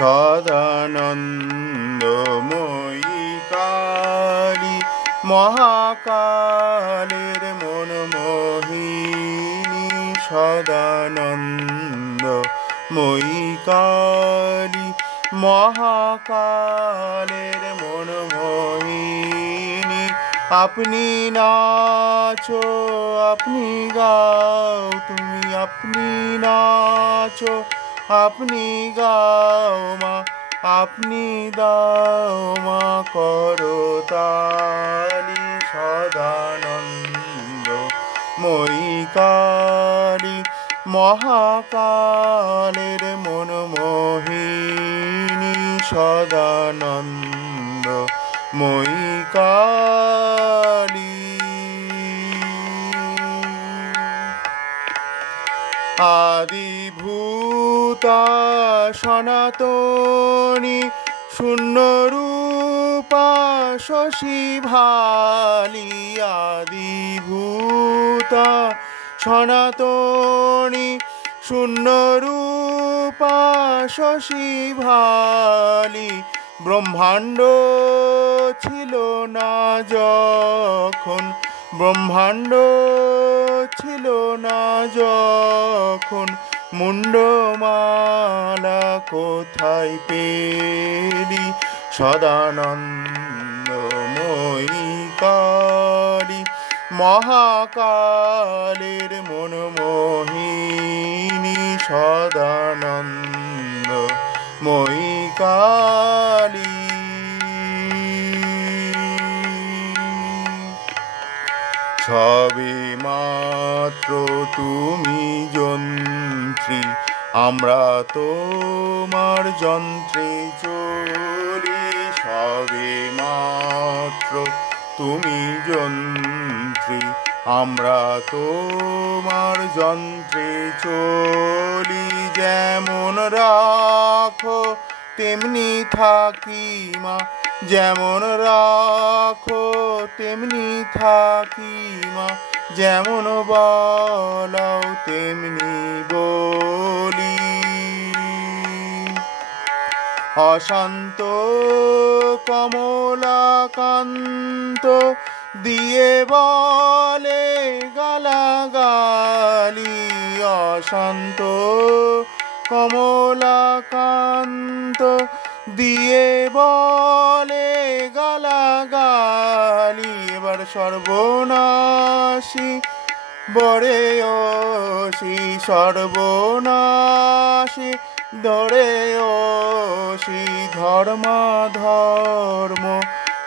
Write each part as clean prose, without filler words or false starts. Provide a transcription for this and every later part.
সদানন্দময়ী কালী মহাকালের মনমোহিনী সদানন্দময়ী কালী মহাকালের মনমোহিনী আপনি নাচো আপনি গাও তুমি আপনি নাচো আপনি গাও মা আপনি দাও মা করতালি সদানন্দময়ী কালী মহাকালের মনমোহিনী সদানন্দময়ী কালী আদিভূতা সনাতনী শূন্যরূপা শশী ভালি আদিভূতা সনাতনী শূন্যরূপা শশী ভালি ব্রহ্মাণ্ড ছিল না যখন ব্রহ্মাণ্ড ছিল না যখন মুন্ডমালা কোথায় পেলি সদানন্দময়ী কালী মহাকালের মনমোহিনী সদানন্দময়ী কালী সবে মাত্র তুমি যন্ত্রী আমরা তোমার যন্ত্রে চলি সবে মাত্র তুমি যন্ত্রী আমরা তোমার যন্ত্রে চলি যেমন রাখো তেমনি থাকি মা যেমন রাখো তেমনি থাকি মা যেমন বলাও তেমনি বলি অশান্ত কমলাকান্ত দিয়ে বলে গালাগালি অশান্ত কমলাকান্ত দিয়ে বলে গালাগালি এবার সর্বনাশী বরে ওসি সর্বনাশী ধরে ওসি ধর্ম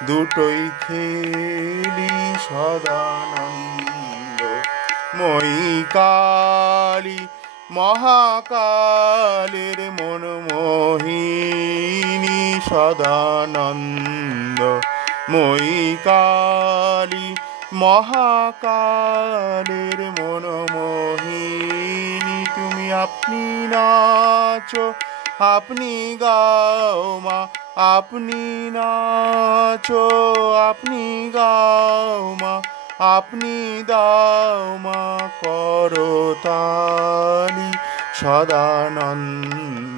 দুটোই খেলি সদানন্দময়ী কালী মহাকালের মনমোহিনী সদানন্দময়ী কালী মহাকালের মনমোহিনী তুমি আপনি নাচো আপনি গাও মা আপনি নাচো আপনি গাও মা আপনি দাও মা করতালি সদানন্দ